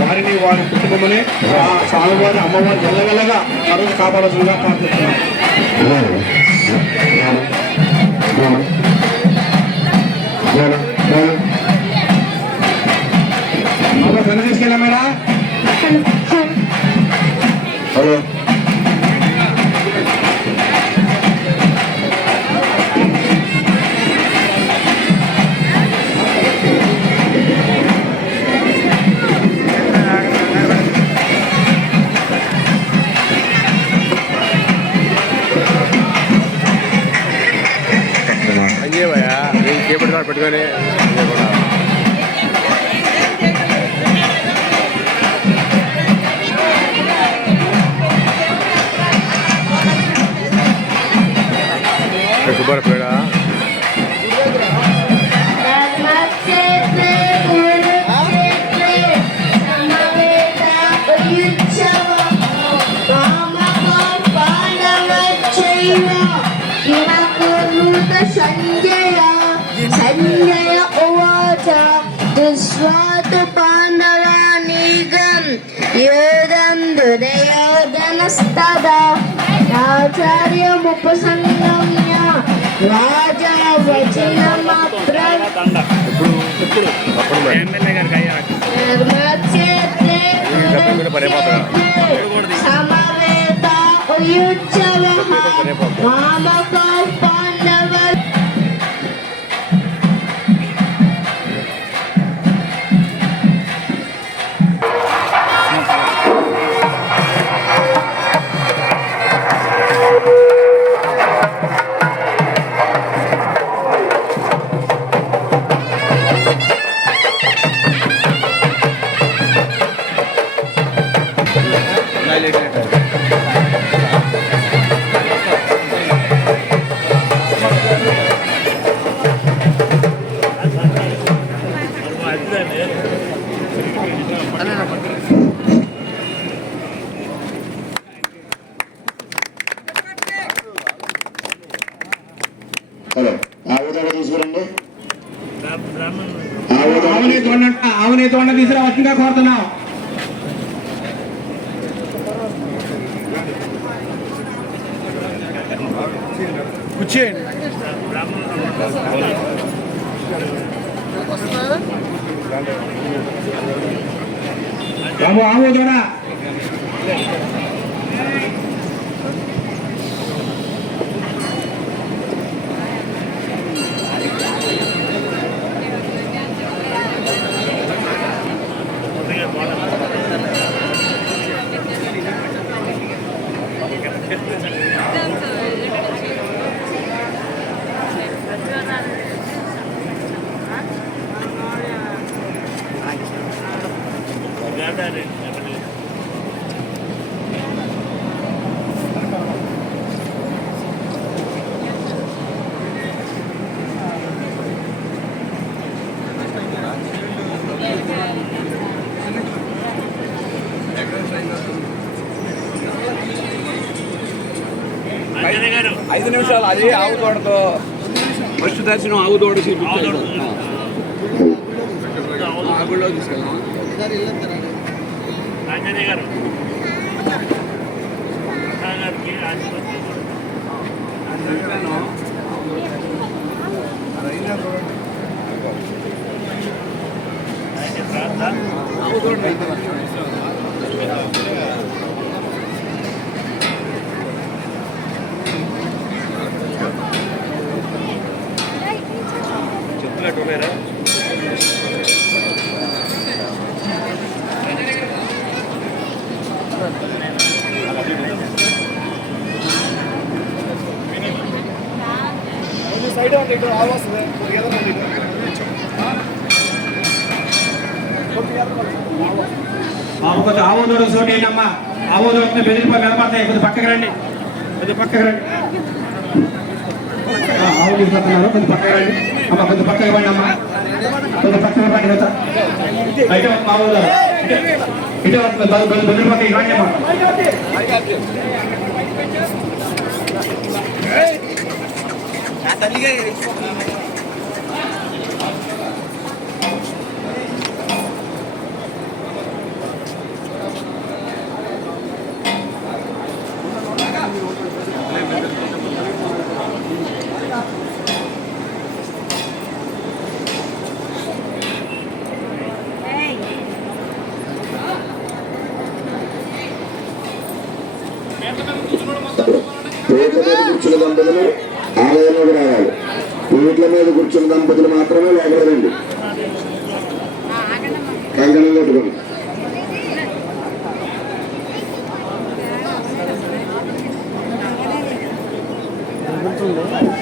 వారిని వారి కుటుంబమని ఆ స్వామివారి అమ్మవారి ఎల్లవెల్లగా ఆ రోజు కాపాడాల్సిందిగా ప్రార్థిస్తున్నాం. బాబా తీసుకెళ్ళా మేడా. హలో పెట్టుకొని శుభ్రపేడ సంజయ ఉవాచ దుస్వాతు పాండవానీకం యోధం దుర్యోధనస్తదా ఆచార్యముపసంగమ్య రాజా వచనమబ్రవీత్ సమవేత ఉయుజ్జవః మామకో పాండవ. హలో ఆవుదోడ తీసుకురండి. ఆవుని తోట తీసుకురావచ్చుగా కోరుతున్నాం. కూర్చోండి. బాబు ఆవు తోడ ఐదు నిమిషాలు అదే ఆవు తోటతో ఫస్ట్ దర్శనం ఆవు తోట ఆగుల్లో తీసుకెళ్దాం. ఆవు తోట చెప్తున్నట్టున్నారా? సైడ్ కొంచెం ఆవు దూడ చోటు ఏంటమ్మా, ఆవు దూడ బెదిరిపోయి కనపడతాయి. కొద్దిగా పక్కకి రండి, కొద్దిగా పక్కకి రండి. ఆవు తీసుకొస్తున్నారు, కొద్దిగా పక్కకి రండి అమ్మా, కొద్దిగా పక్కకి రండి అమ్మా, కొద్దిగా పక్కకి రండి. అయితే ఆవు దూడ ఇటే వస్తుంది, బెదిరిపోతాయి రండి అమ్మా. పీట్ల మీద కూర్చున్న దంపతులు ఆలయంలోకి రావాలి. పీట్ల మీద కూర్చున్న దంపతులు మాత్రమే లోపల రండి. కంకణం కట్టుకోండి. ఉంటుంది